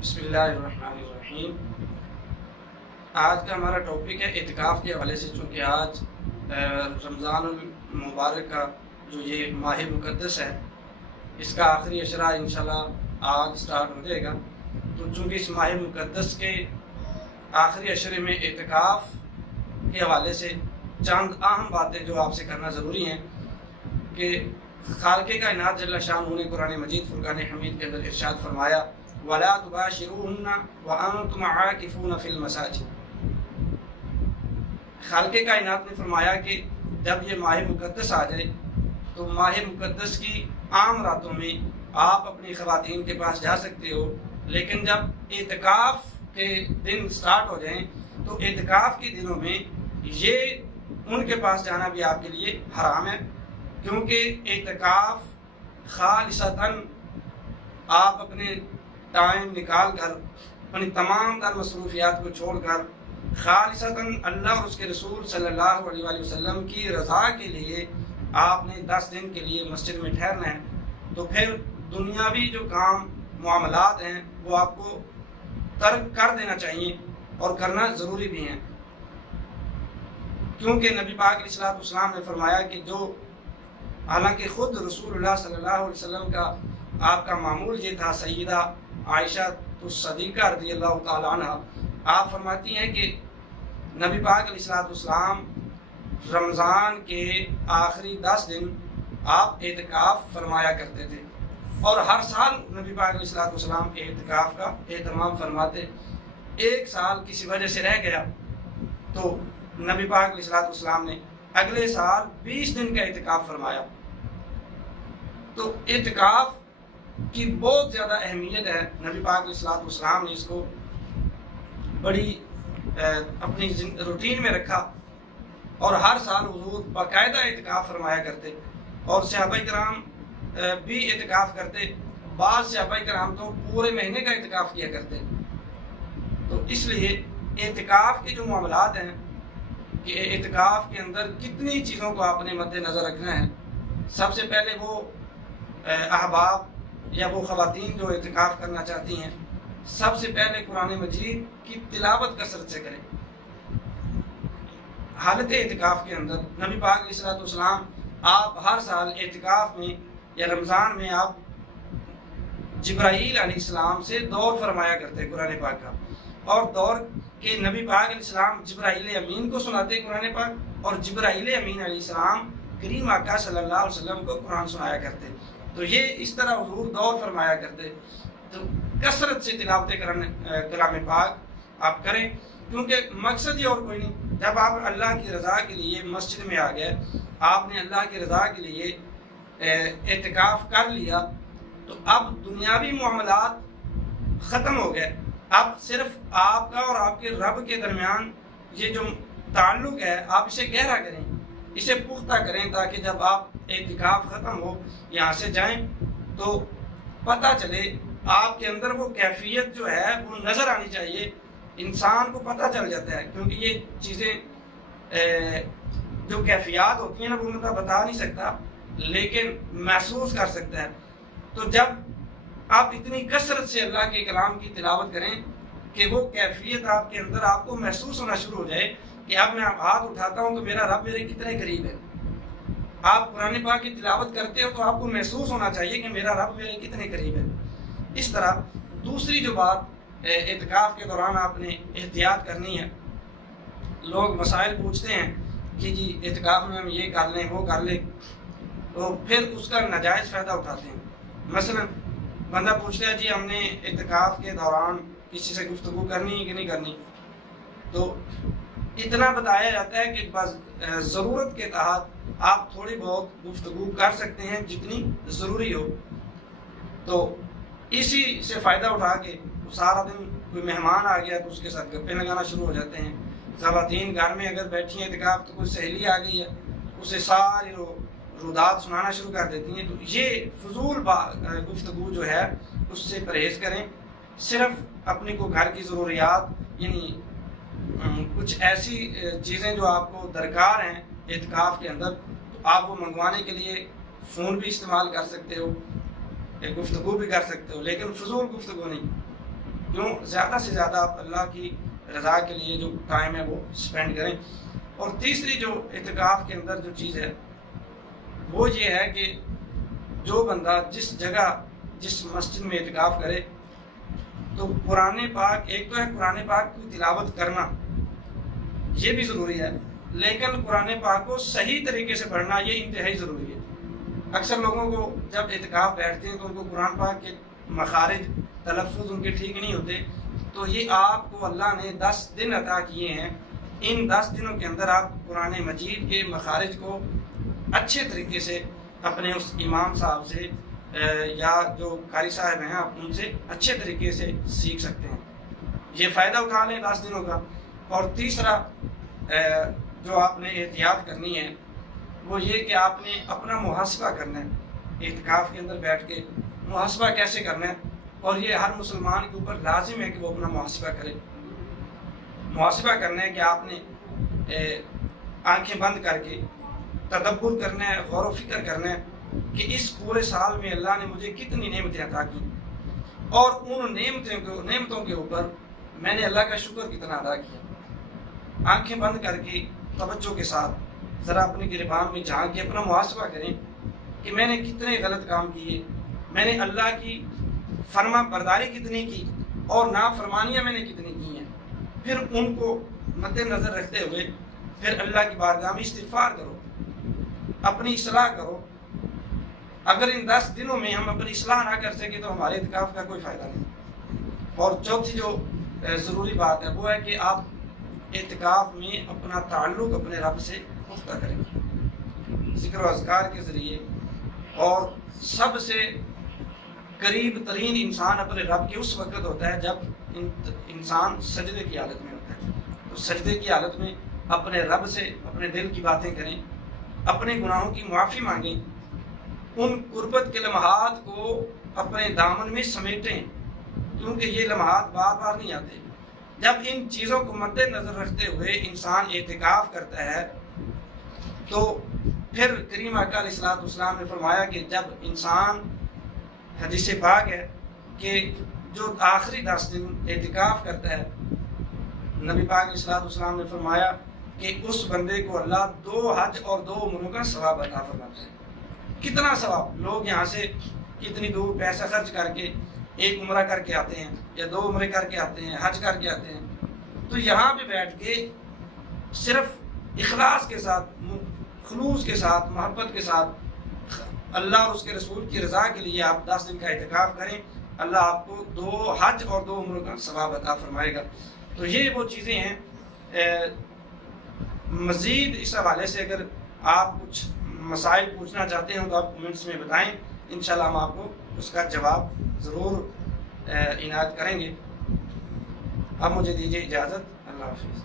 بسم اللہ الرحمن الرحیم۔ آج کا ہمارا ٹاپک ہے اعتکاف کے حوالے سے، چونکہ آج رمضان المبارک کا جو یہ ماہ مقدس ہے اس کا آخری اشرہ انشاءاللہ آج سٹارٹ ہو جائے گا۔ تو چونکہ اس ماہ مقدس کے آخری اشرے میں اعتکاف کے حوالے سے چند اہم باتیں جو آپ سے کرنا ضروری ہیں کہ خالق کائنات جل شانہ نے قرآن مجید فرقان حمید کے اندر ارشاد فرمایا وَلَا تُبَاشِرُوهُنَّ وَأَنْتُمْ عَاكِفُونَ فِي الْمَسَاجِدِ۔ خالق کائنات نے فرمایا کہ جب یہ ماہ مقدس آ جائے تو ماہ مقدس کی عام راتوں میں آپ اپنی خواتین کے پاس جا سکتے ہو، لیکن جب اعتکاف کے دن سٹارٹ ہو جائیں تو اعتکاف کے دنوں میں یہ ان کے پاس جانا بھی آپ کے لیے حرام ہے، کیونکہ اعتکاف خالصتاً آپ اپنے ٹائم نکال کر اپنی تمام تر مصروفیات کو چھوڑ کر خالصتاً اللہ اور اس کے رسول صلی اللہ علیہ وآلہ وسلم کی رضا کے لیے آپ نے 10 دن کے لیے مسجد میں ٹھہرنا ہے۔ تو پھر دنیاوی جو کام معاملات ہیں وہ آپ کو ترک کر دینا چاہیے اور کرنا ضروری بھی ہیں، کیونکہ نبی پاک علیہ الصلوۃ والسلام نے فرمایا کہ جو حالانکہ خود رسول اللہ صلی اللہ علیہ وسلم کا آپ کا معمول یہ تھا، سیدہ عائشہ الصدیقہ رضی اللہ تعالیٰ عنہ آپ فرماتی ہیں کہ نبی پاک علیہ الصلوۃ والسلام رمضان کے آخری 10 دن آپ اعتکاف فرمایا کرتے تھے، اور ہر سال نبی پاک علیہ الصلوۃ والسلام اعتکاف کا اہتمام فرماتے۔ ایک سال کسی وجہ سے رہ گیا تو نبی پاک علیہ الصلوۃ والسلام نے اگلے سال 20 دن کا اعتکاف فرمایا۔ تو اعتکاف کی بہت زیادہ اہمیت ہے، نبی پاک علیہ الصلوۃ والسلام نے اس کو بڑی اپنی روٹین میں رکھا، اور ہر سال حضور باقاعدہ اعتکاف فرمایا کرتے، اور صحابہ کرام بھی اعتکاف کرتے، بعض صحابہ کرام تو پورے مہینے کا اعتکاف کیا کرتے۔ تو اس لیے اعتکاف کے جو معاملات ہیں کہ اعتکاف کے اندر کتنی چیزوں کو آپ نے مد نظر رکھنا ہے۔ سب سے پہلے وہ احباب یا وہ خواتین جو اعتکاف کرنا چاہتی ہیں، سب سے پہلے قرآن مجید کی تلاوت کثرت سے کریں۔ حالت اعتکاف کے اندر نبی پاک علیہ الصلوۃ والسلام آپ ہر سال اعتکاف میں یا رمضان میں آپ جبرائیل علیہ السلام سے دور فرمایا کرتے قرآن پاک کا، اور دور کہ نبی پاک علیہ السلام جبرائیل امین کو سناتے قرآن پاک، اور جبرائیل امین علیہ السلام کریم آقا صلی اللہ علیہ وسلم کو قرآن سنایا کرتے۔ تو یہ اس طرح حضور دور فرمایا کرتے۔ تو کثرت سے تلاوت کلام پاک آپ کریں، کیونکہ مقصد ہی اور کوئی نہیں۔ جب آپ اللہ کی رضا کے لیے مسجد میں آ گئے، آپ نے اللہ کی رضا کے لیے اعتکاف کر لیا، تو اب دنیاوی معاملات ختم ہو گئے۔ اب صرف آپ کا اور آپ کے رب کے درمیان یہ جو تعلق ہے آپ اسے گہرا کریں، اسے پختہ کریں، تاکہ جب آپ اعتکاف ختم ہو یہاں سے جائیں تو پتہ چلے آپ کے اندر وہ کیفیت جو ہے وہ نظر آنی چاہیے۔ انسان کو پتہ چل جاتا ہے، کیونکہ یہ چیزیں جو کیفیات ہوتی ہیں نا وہ میں بتا نہیں سکتا، لیکن محسوس کر سکتا ہے۔ تو جب آپ اتنی کثرت سے اللہ کے کلام کی تلاوت کریں کہ وہ کیفیت آپ کے اندر آپ کو محسوس ہونا شروع ہو جائے کہ اب میں ہاتھ اٹھاتا ہوں تو میرا رب میرے کتنے قریب ہے۔ آپ قرآن پاک کی تلاوت کرتے ہو تو آپ کو محسوس ہونا چاہیے کہ میرا رب میرے کتنے قریب ہے۔ اس طرح دوسری جو بات اعتکاف کے دوران آپ نے احتیاط کرنی ہے، لوگ مسائل پوچھتے ہیں کہ جی اعتکاف میں ہم یہ کر لیں وہ کر لیں، تو پھر اس کا ناجائز فائدہ اٹھاتے ہیں۔ مثلا بندہ پوچھتا ہے جی ہم نے اعتکاف کے دوران کسی سے گفتگو کرنی ہے کہ نہیں کرنی، تو اتنا بتایا جاتا ہے کہ بس ضرورت کے تحت آپ تھوڑی بہت گفتگو کر سکتے ہیں جتنی ضروری ہو۔ تو اسی سے فائدہ اٹھا کے سارا دن کوئی مہمان آ گیا تو اس کے ساتھ گپے لگانا شروع ہو جاتے ہیں۔ خواتین گھر میں اگر بیٹھی ہیں اعتکاف تو کوئی سہیلی آ گئی ہے اسے ساری رودات سنانا شروع کر دیتی ہیں۔ تو یہ فضول گفتگو جو ہے اس سے پرہیز کریں۔ صرف اپنی کو گھر کی ضروریات یعنی کچھ ایسی چیزیں جو آپ کو درکار ہیں اعتکاف کے اندر، تو آپ وہ منگوانے کے لیے فون بھی استعمال کر سکتے ہو، گفتگو بھی کر سکتے ہو، لیکن فضول گفتگو نہیں۔ کیوں زیادہ سے زیادہ آپ اللہ کی رضا کے لیے جو ٹائم ہے وہ سپینڈ کریں۔ اور تیسری جو اعتکاف کے اندر جو چیز ہے وہ یہ ہے کہ جو بندہ جس جگہ جس مسجد میں اعتکاف کرے تو قرآن پاک، ایک تو ہے قرآن پاک کی تلاوت کرنا، یہ بھی ضروری ہے، لیکن قرآن پاک کو صحیح طریقے سے پڑھنا یہ انتہائی ضروری ہے۔ اکثر لوگوں کو جب اعتکاف بیٹھتے ہیں تو ان کو قرآن پاک کے مخارج تلفظ ان کے ٹھیک نہیں ہوتے، تو یہ آپ کو اللہ نے 10 دن عطا کیے ہیں، ان 10 دنوں کے اندر آپ قرآن مجید کے مخارج کو اچھے طریقے سے اپنے اس امام صاحب سے یا جو قاری صاحب ہیں آپ ان سے اچھے طریقے سے سیکھ سکتے ہیں، یہ فائدہ اٹھا لیں 10 دنوں کا۔ اور تیسرا جو آپ نے احتیاط کرنی ہے وہ یہ کہ آپ نے اپنا محاسبہ کرنا ہے، اعتکاف کے اندر بیٹھ کے محاسبہ کیسے کرنا ہے، اور یہ ہر مسلمان کے اوپر لازم ہے کہ وہ اپنا محاسبہ کرے۔ محاسبہ کرنا ہے کہ آپ نے آنکھیں بند کر کے تدبر کرنا ہے، غور و فکر کرنا ہے کہ اس پورے سال میں اللہ نے مجھے کتنی نعمتیں عطا کی، اور ان نعمتوں کے اوپر میں نے اللہ کا شکر کتنا ادا کیا۔ آنکھیں بند کر کے توجہ کے ساتھ ذرا اپنے گریبان میں جھانک کے اپنا محاسبہ کریں کہ میں نے کتنے غلط کام کیے، میں نے اللہ کی فرما برداری کتنی کی اور نافرمانیاں میں نے کتنی کی ہیں، پھر ان کو مد نظر رکھتے ہوئے پھر اللہ کی بارگاہ میں استغفار کرو، اپنی اصلاح کرو۔ اگر ان 10 دنوں میں ہم اپنی اصلاح نہ کر سکے تو ہمارے اعتکاف کا کوئی فائدہ نہیں۔ اور چوتھی جو ضروری بات ہے وہ ہے کہ آپ اعتکاف میں اپنا تعلق اپنے رب سے پختہ کریں، ذکر و اذکار کے ذریعے، اور سب سے قریب ترین انسان اپنے رب کے اس وقت ہوتا ہے جب انسان سجدے کی حالت میں ہوتا ہے، تو سجدے کی حالت میں اپنے رب سے اپنے دل کی باتیں کریں، اپنے گناہوں کی معافی مانگیں، ان قربت کے لمحات کو اپنے دامن میں سمیٹیں، کیونکہ یہ لمحات بار بار نہیں آتے۔ جب ان چیزوں کو مد نظر رکھتے ہوئے انسان اعتکاف کرتا ہے تو پھر کریم آقا علیہ الصلوۃ والسلام نے فرمایا کہ جب انسان، حدیث پاک ہے کہ جو آخری 10 دن اعتکاف کرتا ہے، نبی پاک علیہ الصلوۃ والسلام نے فرمایا کہ اس بندے کو اللہ 2 حج اور 2 عمروں کا ثواب عطا فرماتا ہے۔ کتنا ثواب! لوگ یہاں سے کتنی دور پیسہ خرچ کر کے 1 عمرہ کر کے آتے ہیں یا 2 عمرے کر کے آتے ہیں، حج کر کے آتے ہیں، تو یہاں پہ بیٹھ کے صرف اخلاص کے ساتھ، خلوص کے ساتھ، محبت کے ساتھ اللہ اور اس کے رسول کی رضا کے لیے آپ 10 دن کا اعتکاف کریں، اللہ آپ کو 2 حج اور 2 عمروں کا ثواب عطا فرمائے گا۔ تو یہ وہ چیزیں ہیں۔ مزید اس حوالے سے اگر آپ کچھ مسائل پوچھنا چاہتے ہیں تو آپ کمنٹس میں بتائیں، انشاءاللہ ہم آپ کو اس کا جواب ضرور عنایت کریں گے۔ اب مجھے دیجیے اجازت، اللہ حافظ۔